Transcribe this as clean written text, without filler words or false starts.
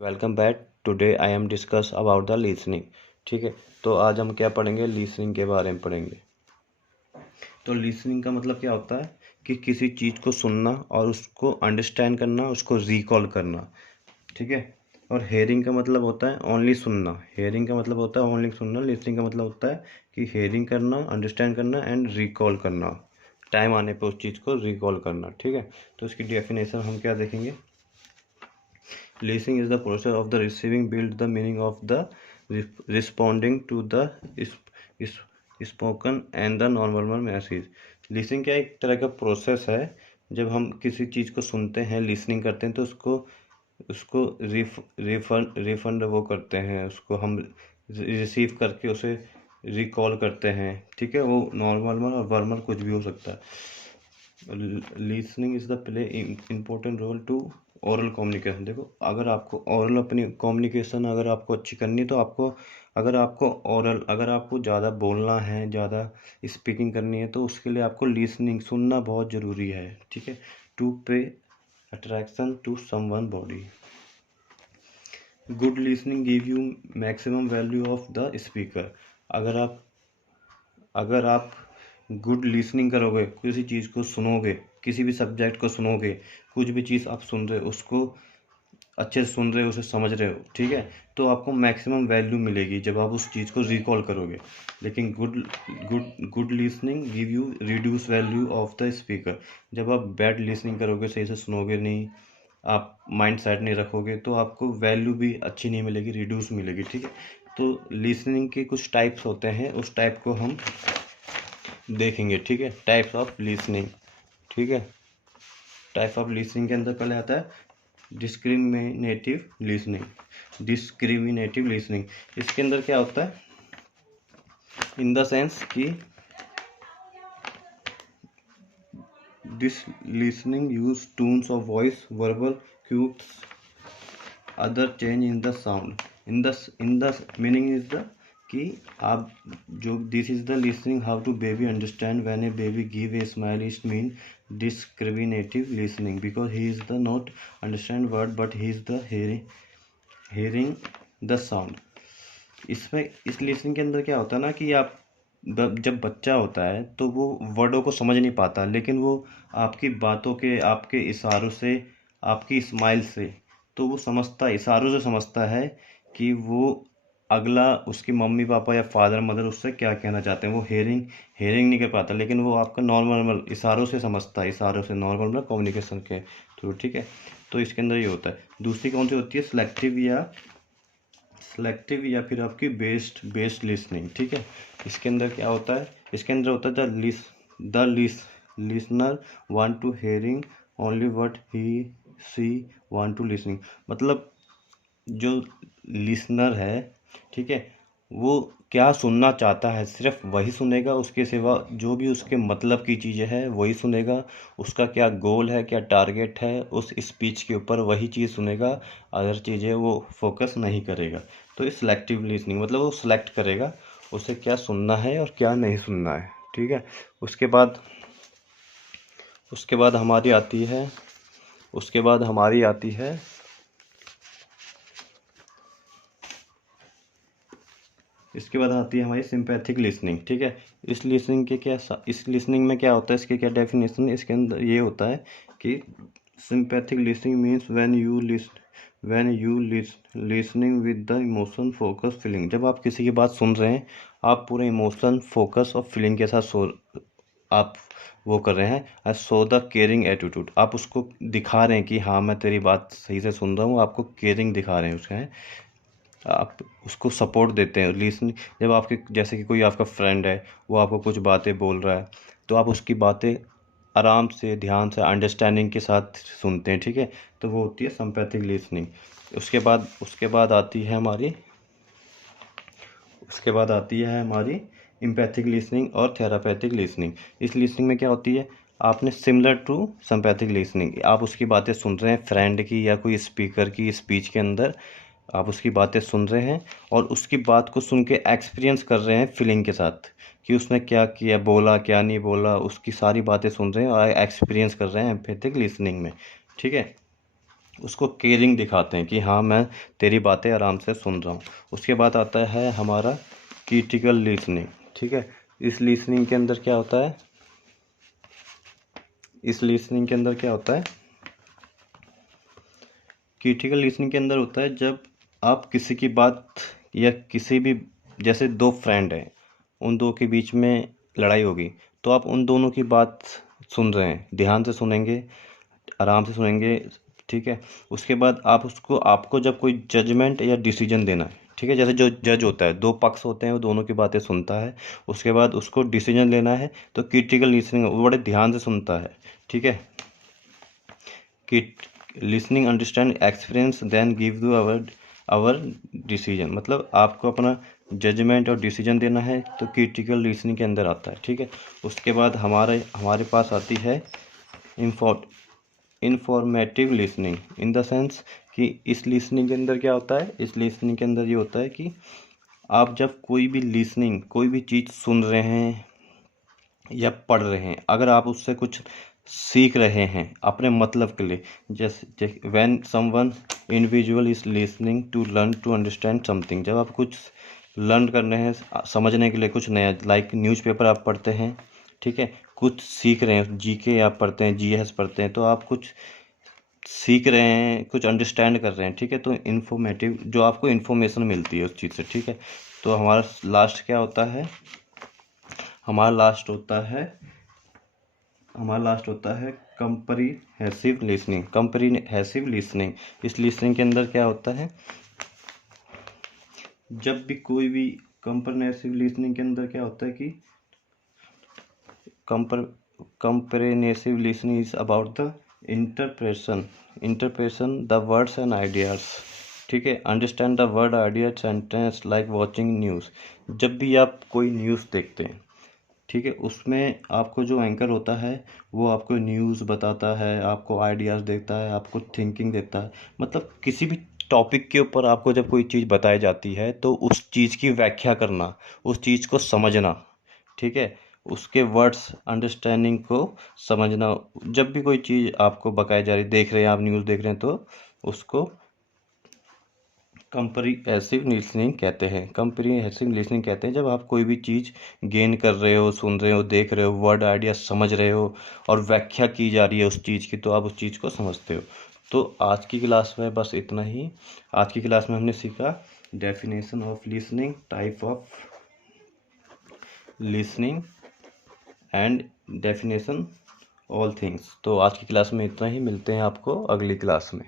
Welcome back. Today I am discuss about the listening. ठीक है, तो आज हम क्या पढ़ेंगे, लिसनिंग के बारे में पढ़ेंगे। तो लिसनिंग का मतलब क्या होता है कि किसी चीज़ को सुनना और उसको अंडरस्टैंड करना, उसको रिकॉल करना। ठीक है। और हेयरिंग का मतलब होता है ओनली सुनना। हेयरिंग का मतलब होता है ओनली सुनना। लिसनिंग का मतलब होता है कि हेयरिंग करना, अंडरस्टैंड करना एंड रिकॉल करना, टाइम आने पर उस चीज़ को रिकॉल करना। ठीक है, तो इसकी डेफिनेशन हम क्या देखेंगे। Listening is the process of the receiving build the meaning of the responding to the spoken and the normal message। Listening क्या एक तरह का प्रोसेस है। जब हम किसी चीज़ को सुनते हैं, लिसनिंग करते हैं, तो उसको उसको रिफंड वो करते हैं, उसको हम रिसीव करके उसे रिकॉल करते हैं। ठीक है, वो नॉर्मल और वर्मल कुछ भी हो सकता है। Listening is the play important role to oral communication. देखो, अगर आपको ओरल अपनी कम्युनिकेशन अगर आपको अच्छी करनी है, तो अगर आपको ज़्यादा बोलना है, ज़्यादा स्पीकिंग करनी है, तो उसके लिए आपको लिसनिंग सुनना बहुत ज़रूरी है। ठीक है, to pay attraction to someone body. Good listening give you maximum value of the speaker. अगर आप गुड लिसनिंग करोगे, किसी चीज़ को सुनोगे, किसी भी सब्जेक्ट को सुनोगे, कुछ भी चीज़ आप सुन रहे हो, उसको अच्छे से सुन रहे हो, उसे समझ रहे हो, ठीक है, तो आपको मैक्सिमम वैल्यू मिलेगी जब आप उस चीज़ को रिकॉल करोगे। लेकिन good listening give you reduce value of the speaker. जब आप बैड लिसनिंग करोगे, सही से सुनोगे नहीं, आप माइंड सेट नहीं रखोगे, तो आपको वैल्यू भी अच्छी नहीं मिलेगी, रिड्यूस मिलेगी। ठीक है, तो लिसनिंग के कुछ टाइप्स होते हैं, उस टाइप को हम देखेंगे। ठीक है, टाइप्स ऑफ लिसनिंग। ठीक है, टाइप ऑफ लिसनिंग के अंदर पहले आता है डिस्क्रिमिनेटिव लिसनिंग। इसके अंदर क्या होता है, इन द सेंस कि this listening use tones of voice, verbal cues, other change in the sound. In the meaning is the कि आप जो this is the listening how to baby understand when a baby give a smile is mean discriminative listening because he is the not understand word but he is the hearing the sound. इसमें इस listening के अंदर क्या होता है ना कि आप जब बच्चा होता है तो वो वर्डों को समझ नहीं पाता, लेकिन वो आपकी बातों के, आपके इशारों से, आपकी स्माइल से, तो वो समझता है, इशारों से समझता है कि वो अगला उसकी मम्मी पापा या फादर मदर उससे क्या कहना चाहते हैं। वो हेयरिंग नहीं कर पाता, लेकिन वो आपका नॉर्मल इशारों से समझता है, इशारों से नॉर्मल कम्युनिकेशन के थ्रू। ठीक है, तो इसके अंदर ये होता है। दूसरी कौन सी होती है, सेलेक्टिव या फिर आपकी बेस्ड लिसनिंग। ठीक है, इसके अंदर क्या होता है, इसके अंदर होता है listener want to hearing only what he she want to listening. मतलब जो लिसनर है, ठीक है, वो क्या सुनना चाहता है सिर्फ वही सुनेगा, उसके सिवा जो भी उसके मतलब की चीज़ें है वही सुनेगा। उसका क्या गोल है, क्या टारगेट है, उस स्पीच के ऊपर वही चीज़ सुनेगा, अदर चीज़ें वो फोकस नहीं करेगा। तो ये सिलेक्टिव लिसनिंग मतलब वो सिलेक्ट करेगा उसे क्या सुनना है और क्या नहीं सुनना है। ठीक है, उसके बाद हमारी आती है इसके बाद आती है हमारी सिंपैथिक लिसनिंग। ठीक है, इस लिसनिंग में क्या होता है, इसकी क्या डेफिनेशन, इसके अंदर ये होता है कि sympathetic listening means when you listening with the emotion focus feeling. जब आप किसी की बात सुन रहे हैं, आप पूरे इमोशन फोकस और फीलिंग के साथ आप वो कर रहे हैं, शो द केयरिंग एटीट्यूड। आप उसको दिखा रहे हैं कि हाँ मैं तेरी बात सही से सुन रहा हूँ, आपको केयरिंग दिखा रहे हैं उसका है, आप उसको सपोर्ट देते हैं। लिसनिंग जब आपके, जैसे कि कोई आपका फ्रेंड है, वो आपको कुछ बातें बोल रहा है, तो आप उसकी बातें आराम से, ध्यान से, अंडरस्टैंडिंग के साथ सुनते हैं। ठीक है, तो वो होती है सिंपैथिक लिसनिंग। उसके बाद आती है हमारी एम्पैथिक लिसनिंग और थेरापैथिक लिसनिंग। इस लिसनिंग में क्या होती है, आपने सिमिलर टू सिंपैथिक लिसनिंग, आप उसकी बातें सुन रहे हैं, फ्रेंड की या कोई स्पीकर की स्पीच के अंदर आप उसकी बातें सुन रहे हैं और उसकी बात को सुन के एक्सपीरियंस कर रहे हैं फीलिंग के साथ कि उसने क्या किया, बोला क्या नहीं बोला, उसकी सारी बातें सुन रहे हैं और एक्सपीरियंस कर रहे हैं एम्पैथिक लिसनिंग में। ठीक है, उसको केयरिंग दिखाते हैं कि हाँ मैं तेरी बातें आराम से सुन रहा हूँ। उसके बाद आता है हमारा क्रिटिकल लिसनिंग। ठीक है, इस लिसनिंग के अंदर क्या होता है, इस लिसनिंग के अंदर क्या होता है, क्रिटिकल लिसनिंग के अंदर होता है जब आप किसी की बात या किसी भी, जैसे दो फ्रेंड हैं, उन दो के बीच में लड़ाई होगी, तो आप उन दोनों की बात सुन रहे हैं, ध्यान से सुनेंगे, आराम से सुनेंगे। ठीक है, उसके बाद आपको जब कोई जजमेंट या डिसीजन देना है, ठीक है, जैसे जो जज होता है, दो पक्ष होते हैं, वो दोनों की बातें सुनता है, उसके बाद उसको डिसीजन लेना है, तो क्रिटिकल लिसनिंग वो बड़े ध्यान से सुनता है। ठीक है, कि listening understand experience then give you our decision, मतलब आपको अपना जजमेंट और डिसीजन देना है, तो क्रिटिकल लिसनिंग के अंदर आता है। ठीक है, उसके बाद हमारे पास आती है informative listening, in the sense कि इस लिसनिंग के अंदर क्या होता है, इस लिसनिंग के अंदर ये होता है कि आप जब कोई भी चीज़ सुन रहे हैं या पढ़ रहे हैं, अगर आप उससे कुछ सीख रहे हैं अपने मतलब के लिए, जैसे when someone individual is listening to learn to understand something, जब आप कुछ लर्न कर रहे हैं समझने के लिए कुछ नया, लाइक न्यूज़पेपर आप पढ़ते हैं, ठीक है, कुछ सीख रहे हैं, जीके आप पढ़ते हैं, जीएस पढ़ते हैं, तो आप कुछ सीख रहे हैं, कुछ अंडरस्टैंड कर रहे हैं। ठीक है, तो इन्फॉर्मेटिव जो आपको इन्फॉर्मेशन मिलती है उस चीज़ से। ठीक है, तो हमारा लास्ट क्या होता है, हमारा लास्ट होता है कंप्रीहेंसिव लिसनिंग। इस लिसनिंग के अंदर क्या होता है, जब भी कोई भी कंप्रीहेंसिव लिसनिंग के अंदर क्या होता है कि comprehensive listening is about the interpretation the words and ideas। ठीक है, understand the word idea sentence like watching news. जब भी आप कोई न्यूज़ देखते हैं, ठीक है, उसमें आपको जो एंकर होता है वो आपको न्यूज़ बताता है, आपको आइडियाज़ देता है, आपको थिंकिंग देता है, मतलब किसी भी टॉपिक के ऊपर आपको जब कोई चीज़ बताई जाती है तो उस चीज़ की व्याख्या करना, उस चीज़ को समझना, ठीक है, उसके वर्ड्स अंडरस्टैंडिंग को समझना। जब भी कोई चीज़ आपको बताई जा रही, देख रहे हैं आप, न्यूज़ देख रहे हैं, तो उसको कंप्रीहेंसिव लिसनिंग कहते हैं। जब आप कोई भी चीज़ गेन कर रहे हो, सुन रहे हो, देख रहे हो, वर्ड आइडिया समझ रहे हो और व्याख्या की जा रही है उस चीज़ की, तो आप उस चीज़ को समझते हो। तो आज की क्लास में बस इतना ही। आज की क्लास में हमने सीखा definition of listening, type of listening and definition all things. तो आज की क्लास में इतना ही, मिलते हैं आपको अगली क्लास में।